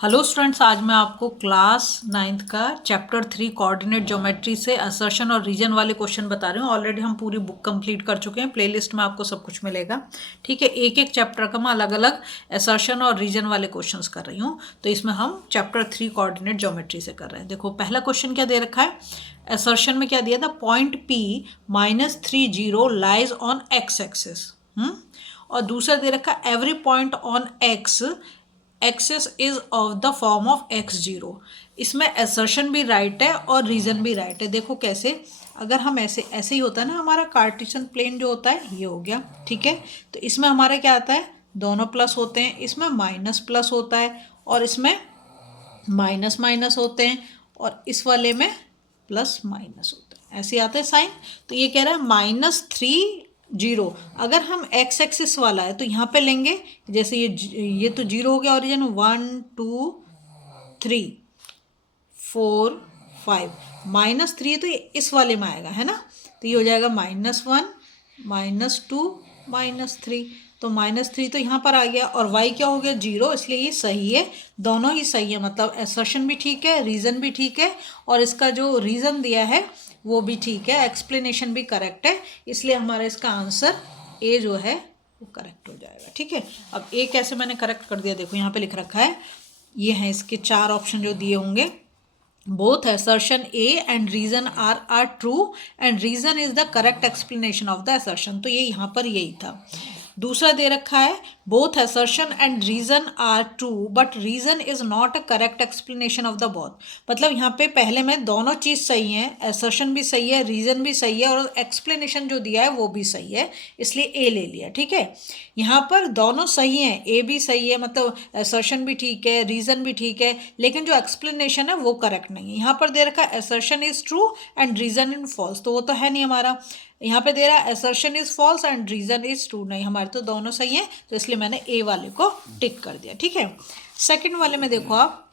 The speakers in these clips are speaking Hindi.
हेलो स्टूडेंट्स, आज मैं आपको क्लास 9th का चैप्टर 3 कोऑर्डिनेट ज्योमेट्री से असर्शन और रीजन वाले क्वेश्चन बता रही हूँ। ऑलरेडी हम पूरी बुक कंप्लीट कर चुके हैं, प्लेलिस्ट में आपको सब कुछ मिलेगा। ठीक है, एक एक चैप्टर का मैं अलग अलग असर्शन और रीजन वाले क्वेश्चंस कर रही हूँ। तो इसमें हम चैप्टर 3 कोऑर्डिनेट ज्योमेट्री से कर रहे हैं। देखो, पहला क्वेश्चन क्या दे रखा है, असर्शन में क्या दिया था, point P -30 lies on x axis. और दूसरा दे रखा, every point on x axis is of the form of x0। इसमें असर्शन भी राइट है और रीजन भी राइट है। देखो कैसे, अगर हम ऐसे ऐसे ही होता है ना, हमारा कार्टेशियन प्लेन जो होता है ये हो गया। ठीक है, तो इसमें हमारा क्या आता है, दोनों प्लस होते हैं, इसमें माइनस प्लस होता है और इसमें माइनस माइनस होते हैं और इस वाले में प्लस माइनस होता है, ऐसे आता है साइन। तो ये कह रहा है -30। अगर हम एक्स एक्सिस वाला है तो यहाँ पे लेंगे, जैसे ये तो 0 हो गया ओरिजिन, 1 2 3 4 5, -3 है तो ये इस वाले में आएगा, है ना। तो ये हो जाएगा -1 -2 -3। तो -3 तो यहाँ पर आ गया और y क्या हो गया, 0, इसलिए ये सही है, दोनों ही सही है। मतलब असर्शन भी ठीक है, रीज़न भी ठीक है और इसका जो रीज़न दिया है वो भी ठीक है, एक्सप्लेनेशन भी करेक्ट है, इसलिए हमारा इसका आंसर ए जो है वो करेक्ट हो जाएगा। ठीक है, अब ए कैसे मैंने करेक्ट कर दिया, देखो यहाँ पे लिख रखा है, ये हैं इसके 4 ऑप्शन जो दिए होंगे। Both assertion A and reason are true and reason is the correct explanation of the assertion। तो ये यहाँ पर यही था। दूसरा दे रखा है, both assertion and reason are true but reason is not a correct explanation of the both। मतलब यहाँ पे पहले में दोनों चीज़ सही है, assertion भी सही है, reason भी सही है और explanation जो दिया है वो भी सही है, इसलिए A ले लिया। ठीक है, यहाँ पर दोनों सही हैं, A भी सही है, मतलब assertion भी ठीक है, reason भी ठीक है, लेकिन जो explanation है वो करेक्ट नहीं है। यहाँ पर दे रखा है assertion is true and reason is false, तो वो तो है नहीं हमारा। यहाँ पे दे रहा है assertion is false and reason is true, नहीं, हमारे तो दोनों सही हैं, तो इसलिए मैंने ए वाले को टिक कर दिया। ठीक है, सेकंड वाले में देखो आप,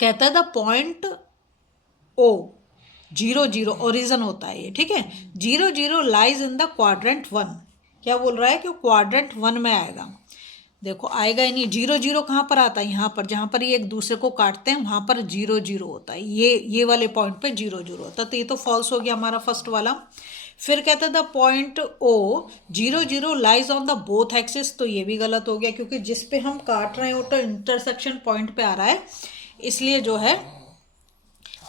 कहता है द पॉइंट ओ 0 0 ओरिजन होता है ये। ठीक है, 0 0 लाइज इन द क्वाड्रेंट 1। क्या बोल रहा है कि क्वाड्रेंट 1 में आएगा। देखो आएगा ही नहीं, 0 0 कहाँ पर आता है, यहाँ पर जहाँ पर ये एक दूसरे को काटते हैं वहाँ पर 0 0 होता है, ये वाले पॉइंट पे 0 0 होता है, तो ये तो फॉल्स हो गया हमारा फर्स्ट वाला। फिर कहते हैं the point O 0 0 lies on the both axis, तो ये भी गलत हो गया क्योंकि जिस पे हम काट रहे हैं वो तो इंटरसेक्शन पॉइंट पे आ रहा है, इसलिए जो है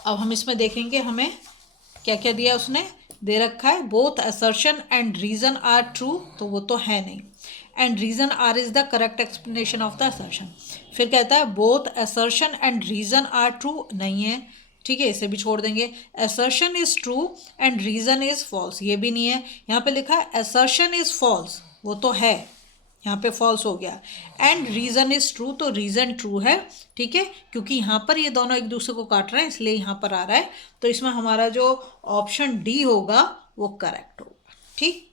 अब हम इसमें देखेंगे हमें क्या क्या दिया उसने, दे रखा है both assertion and reason are true, तो वो तो है नहीं, and reason are is the correct explanation of the assertion. फिर कहता है both assertion and reason are true, नहीं है। ठीक है, इसे भी छोड़ देंगे। Assertion is true and reason is false, ये भी नहीं है। यहाँ पे लिखा है असर्शन इज फॉल्स, वो तो है, यहाँ पे फॉल्स हो गया। एंड रीजन इज ट्रू, तो रीजन ट्रू है। ठीक है, क्योंकि यहाँ पर ये दोनों एक दूसरे को काट रहे हैं इसलिए यहाँ पर आ रहा है, तो इसमें हमारा जो ऑप्शन डी होगा वो करेक्ट होगा। ठीक,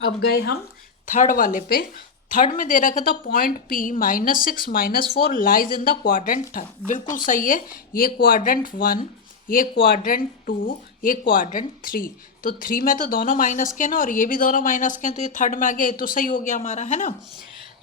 अब गए हम थर्ड वाले पे। थर्ड में दे रखा था point P -6 -4 lies in the quadrant third, बिल्कुल सही है, ये क्वाड्रेंट 1, ये क्वाड्रेंट 2, ये क्वाड्रेंट 3, तो 3 में तो दोनों माइनस के ना और ये भी दोनों माइनस के हैं, तो ये थर्ड में आ गया, ये तो सही हो गया हमारा, है ना।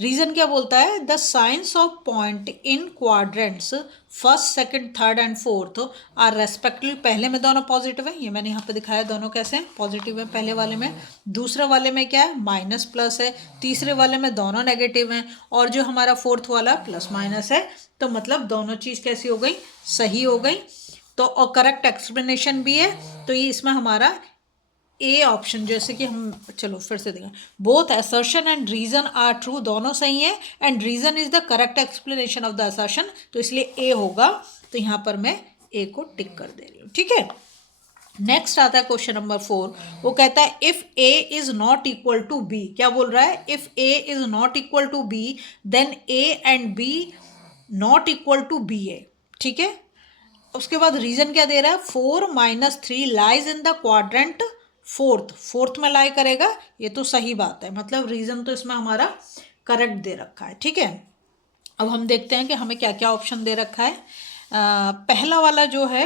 रीजन क्या बोलता है, the signs of point in quadrants first second third and fourth are respectively, पहले में दोनों पॉजिटिव है, ये मैंने यहाँ पे दिखाया दोनों कैसे हैं, पॉजिटिव है पहले वाले में, दूसरे वाले में क्या है माइनस प्लस है, तीसरे वाले में दोनों नेगेटिव हैं और जो हमारा फोर्थ वाला प्लस माइनस है, तो मतलब दोनों चीज़ कैसी हो गई, सही हो गई। तो और करेक्ट एक्सप्लेनेशन भी है, तो ये इसमें हमारा ए ऑप्शन, जैसे कि हम चलो फिर से देखें, both assertion and reason are true, दोनों सही है, and reason is the correct explanation of the assertion, तो इसलिए ए होगा, तो यहाँ पर मैं ए को टिक कर दे रही हूँ। ठीक है, नेक्स्ट आता है क्वेश्चन नंबर 4, वो कहता है if A is not equal to B, क्या बोल रहा है, if A is not equal to B then A and B not equal to B A. ठीक है, उसके बाद रीजन क्या दे रहा है, 4 -3 lies in the quadrant fourth में लाई करेगा, ये तो सही बात है, मतलब रीजन तो इसमें हमारा करेक्ट दे रखा है। ठीक है, अब हम देखते हैं कि हमें क्या क्या ऑप्शन दे रखा है। पहला वाला जो है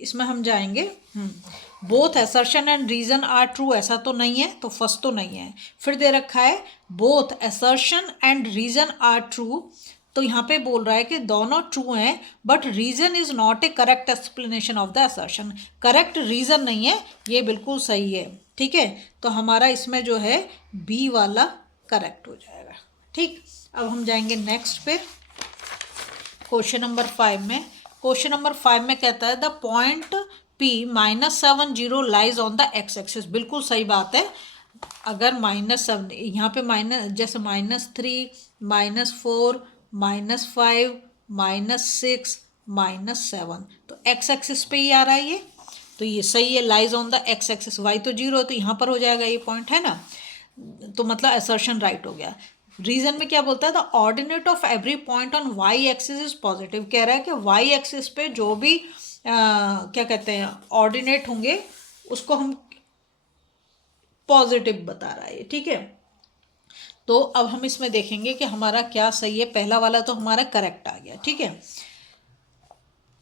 इसमें हम जाएंगे, both assertion and reason are true, ऐसा तो नहीं है, तो फर्स्ट तो नहीं है। फिर दे रखा है both assertion and reason are true, तो यहाँ पे बोल रहा है कि दोनों ट्रू हैं, but reason is not a correct explanation of the assertion. Correct reason नहीं है, ये बिल्कुल सही है। ठीक है, तो हमारा इसमें जो है बी वाला करेक्ट हो जाएगा। ठीक, अब हम जाएंगे नेक्स्ट पे, क्वेश्चन नंबर 5 में। क्वेश्चन नंबर 5 में कहता है the point P -70 lies on the x axis. बिल्कुल सही बात है। अगर -7 यहाँ पे माइनस, जैसे -3, -4, -5, -6, -7, तो एक्स एक्सिस पे ही आ रहा है ये, तो ये सही है। Lies on the x axis, y तो 0 है तो यहाँ पर हो जाएगा, ये पॉइंट है ना, तो मतलब असर्शन राइट हो गया। रीजन में क्या बोलता है, the ordinate of every point on y axis is positive. कह रहा है कि वाई एक्सिस पे जो भी क्या कहते हैं ऑर्डिनेट होंगे उसको हम पॉजिटिव बता रहा है। ठीक है, तो अब हम इसमें देखेंगे कि हमारा क्या सही है। पहला वाला तो हमारा करेक्ट आ गया। ठीक है,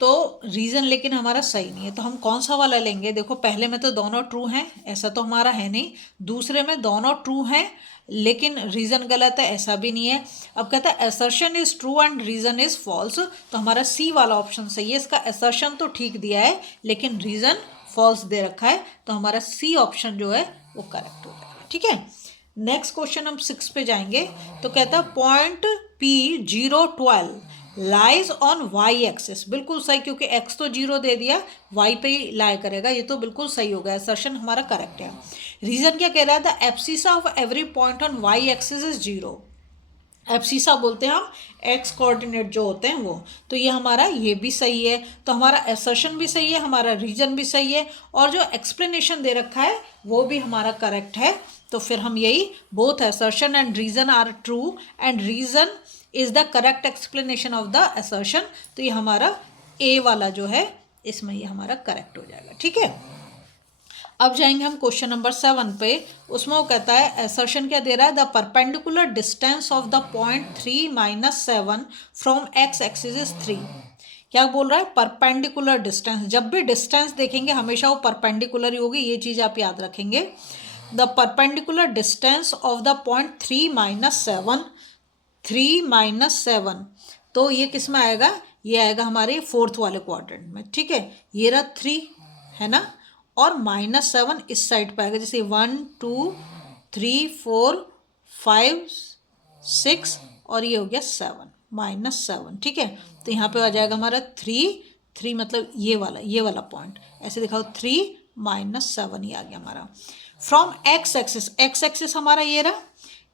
तो रीज़न लेकिन हमारा सही नहीं है, तो हम कौन सा वाला लेंगे। देखो, पहले में तो दोनों ट्रू हैं, ऐसा तो हमारा है नहीं। दूसरे में दोनों ट्रू हैं लेकिन रीज़न गलत है, ऐसा भी नहीं है। अब कहता है assertion is true and reason is false, तो हमारा सी वाला ऑप्शन सही है। इसका असर्शन तो ठीक दिया है लेकिन रीज़न फॉल्स दे रखा है, तो हमारा सी ऑप्शन जो है वो करेक्ट हो जाएगा। ठीक है, नेक्स्ट क्वेश्चन हम 6 पे जाएंगे। तो कहता है point P012 lies on y axis. बिल्कुल सही, क्योंकि एक्स तो 0 दे दिया, वाई पे ही लाई करेगा, ये तो बिल्कुल सही हो गया। असर्शन हमारा करेक्ट है। रीजन क्या कह रहा है, the abscissa of every point on y axis is 0। Abscissa बोलते हैं हम एक्स कोऑर्डिनेट जो होते हैं वो, तो ये हमारा ये भी सही है। तो हमारा असर्शन भी सही है, हमारा रीजन भी सही है, और जो एक्सप्लेनेशन दे रखा है वो भी हमारा करेक्ट है। तो फिर हम यही both assertion and reason are true and reason is the correct explanation of the assertion, तो ये हमारा ए वाला जो है इसमें ये हमारा करेक्ट हो जाएगा। ठीक है, अब जाएंगे हम क्वेश्चन नंबर 7 पे। उसमें वो कहता है असर्शन क्या दे रहा है, the perpendicular distance of the point 3 - 7 from x axis is 3। क्या बोल रहा है, परपेंडिकुलर डिस्टेंस। जब भी डिस्टेंस देखेंगे हमेशा वो परपेंडिकुलर ही होगी, ये चीज़ आप याद रखेंगे। The perpendicular distance of the point 3 - 7, तो ये किस में आएगा, ये आएगा हमारे फोर्थ वाले क्वाड्रेंट में। ठीक है, ये रहा 3 है ना, और -7 इस साइड पर आएगा, जैसे 1 2 3 4 5 6 और ये हो गया 7 -7। ठीक है, तो यहाँ पे आ जाएगा हमारा 3 मतलब ये वाला पॉइंट ऐसे दिखाओ, 3 - 7 ये आ गया हमारा। फ्रॉम एक्स एक्सिस हमारा ये रहा,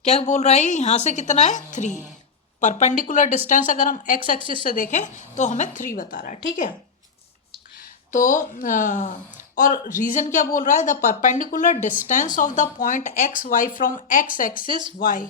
क्या बोल रहा है, यहाँ से कितना है 3। परपेंडिकुलर डिस्टेंस अगर हम एक्स एक्सिस से देखें तो हमें 3 बता रहा है। ठीक है, तो और रीजन क्या बोल रहा है, the perpendicular distance of the point x y from x axis y.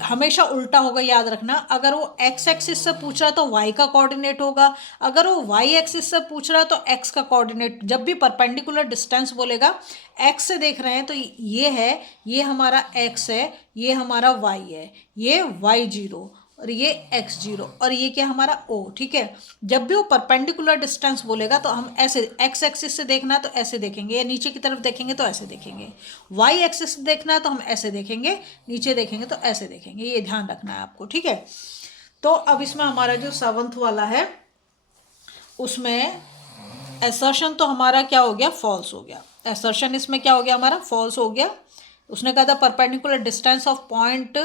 हमेशा उल्टा होगा, याद रखना। अगर वो एक्स एक्सिस से पूछ रहा है तो वाई का कोऑर्डिनेट होगा, अगर वो वाई एक्सिस से पूछ रहा है तो एक्स का कोऑर्डिनेट। जब भी परपेंडिकुलर डिस्टेंस बोलेगा, एक्स से देख रहे हैं तो ये है, ये हमारा एक्स है, ये हमारा वाई है, ये y0 और ये x0 और ये क्या हमारा o। ठीक है, जब भी वो परपेंडिकुलर डिस्टेंस बोलेगा तो हम ऐसे एक्स एक्सिस से देखना है तो ऐसे देखेंगे, या नीचे की तरफ देखेंगे तो ऐसे देखेंगे। वाई एक्सिस से देखना है तो हम ऐसे देखेंगे, नीचे देखेंगे तो ऐसे देखेंगे, ये ध्यान रखना है आपको। ठीक है, तो अब इसमें हमारा जो 7th वाला है उसमें असर्शन तो हमारा क्या हो गया, फॉल्स हो गया। असर्शन इसमें क्या हो गया, हमारा फॉल्स हो गया। उसने कहा था perpendicular distance of point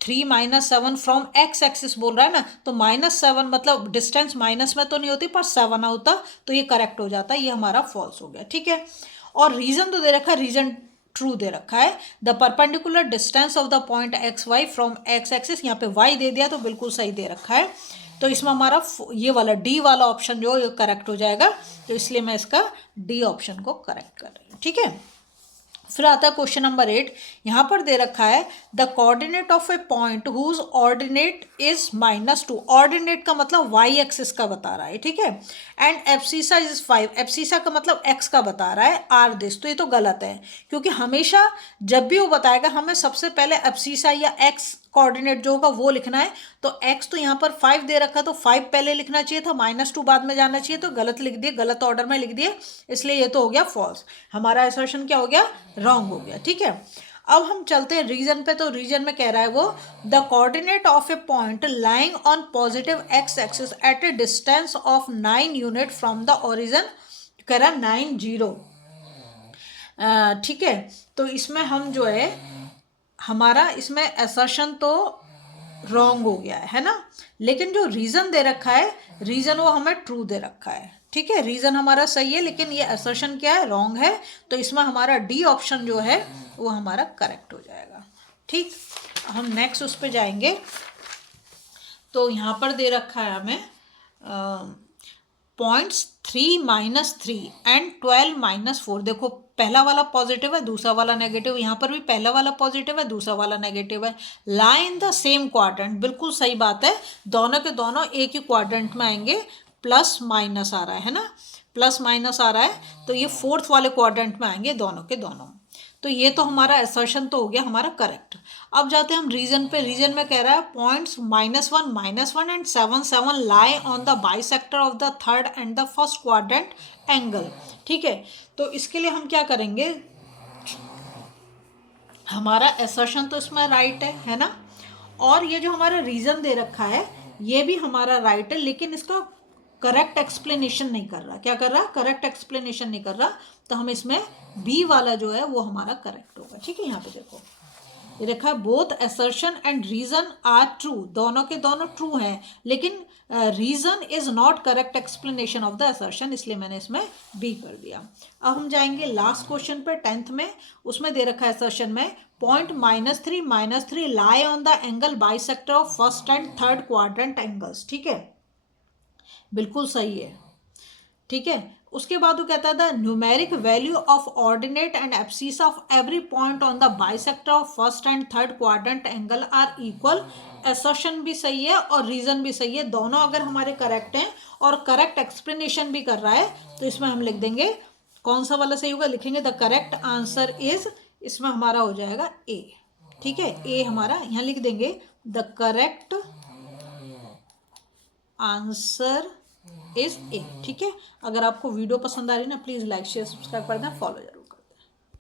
3 - 7 from x axis बोल रहा है ना, तो -7 मतलब डिस्टेंस माइनस में तो नहीं होती पर 7 होता, तो ये करेक्ट हो जाता है, ये हमारा फॉल्स हो गया। ठीक है, और रीजन तो दे रखा है, रीजन ट्रू दे रखा है, the perpendicular distance of the point x y from x axis, यहाँ पे वाई दे दिया तो बिल्कुल सही दे रखा है। तो इसमें हमारा ये वाला डी वाला ऑप्शन जो ये करेक्ट हो जाएगा, तो इसलिए मैं इसका डी ऑप्शन को करेक्ट कर रही हूँ। ठीक है, फिर आता है क्वेश्चन नंबर 8। यहाँ पर दे रखा है the coordinate of a point whose ordinate is -2। Ordinate का मतलब वाई एक्सिस का बता रहा है। ठीक है, एंड एब्सिसा इज 5। एब्सिसा का मतलब एक्स का बता रहा है, आर दिस, तो ये तो गलत है, क्योंकि हमेशा जब भी वो बताएगा हमें सबसे पहले एब्सिसा या एक्स कोऑर्डिनेट जो होगा वो लिखना है। तो x तो यहाँ पर 5 दे रखा, तो 5 पहले लिखना चाहिए था, -2 बाद में जाना चाहिए, तो गलत लिख दिए, गलत ऑर्डर में लिख दिए, इसलिए ये तो हो गया फॉल्स। हमारा असर्शन क्या हो गया, रॉन्ग हो गया। ठीक है, अब हम चलते हैं रीजन पे। तो रीजन में कह रहा है वो the coordinate of a point lying on positive x axis at A distance of 9 unit from the origin, कह रहा 90। ठीक है, तो इसमें हम जो है हमारा इसमें असर्शन तो रॉन्ग हो गया है ना, लेकिन जो रीजन दे रखा है, रीजन वो हमें ट्रू दे रखा है। ठीक है, रीजन हमारा सही है लेकिन ये असर्शन क्या है, रॉन्ग है। तो इसमें हमारा डी ऑप्शन जो है वो हमारा करेक्ट हो जाएगा। ठीक, हम नेक्स्ट उस पर जाएंगे। तो यहाँ पर दे रखा है हमें पॉइंट्स 3 - 3 एंड 12 - 4। देखो पहला वाला पॉजिटिव है, दूसरा वाला नेगेटिव। यहाँ पर भी पहला वाला पॉजिटिव है, दूसरा वाला नेगेटिव है। लाई इन द सेम क्वाड्रेंट, बिल्कुल सही बात है, दोनों के दोनों एक ही क्वाड्रेंट में आएंगे। प्लस माइनस आ रहा है ना, प्लस माइनस आ रहा है, तो ये फोर्थ वाले क्वाड्रेंट में आएंगे दोनों के दोनों। तो ये तो हमारा असर्शन तो हो गया हमारा करेक्ट। अब जाते हैं हम रीजन पे। रीजन में कह रहा है points -1 and 7 lie on the bisector of the third and the first quadrant angle. ठीक है, तो इसके लिए हम क्या करेंगे, हमारा असर्शन तो इसमें राइट है ना, और ये जो हमारा रीजन दे रखा है ये भी हमारा राइट है, लेकिन इसका करेक्ट एक्सप्लेनेशन नहीं कर रहा। क्या कर रहा, करेक्ट एक्सप्लेनेशन नहीं कर रहा। तो हम इसमें बी वाला जो है वो हमारा करेक्ट होगा। ठीक है, यहाँ पे देखो ये देखा है both assertion and reason are true, दोनों के दोनों ट्रू हैं, लेकिन reason is not correct explanation of the assertion, इसलिए मैंने इसमें बी कर दिया। अब हम जाएंगे लास्ट क्वेश्चन पे 10th में। उसमें दे रखा है असर्शन में point -3 lie on the angle bisector of first and third quadrant angles. ठीक है, बिल्कुल सही है। ठीक है, उसके बाद वो कहता था numeric value of ordinate and abscissa of every point on the bisector of first and third quadrant angle are equal. Assertion भी सही है और रीजन भी सही है, दोनों अगर हमारे करेक्ट हैं और करेक्ट एक्सप्लेनेशन भी कर रहा है, तो इसमें हम लिख देंगे कौन सा वाला सही होगा, लिखेंगे द करेक्ट आंसर इज, इसमें हमारा हो जाएगा ए। ठीक है, ए हमारा यहाँ लिख देंगे the correct answer is a. ठीक है, अगर आपको वीडियो पसंद आ रही है ना, प्लीज़ लाइक शेयर सब्सक्राइब कर दें, फॉलो जरूर।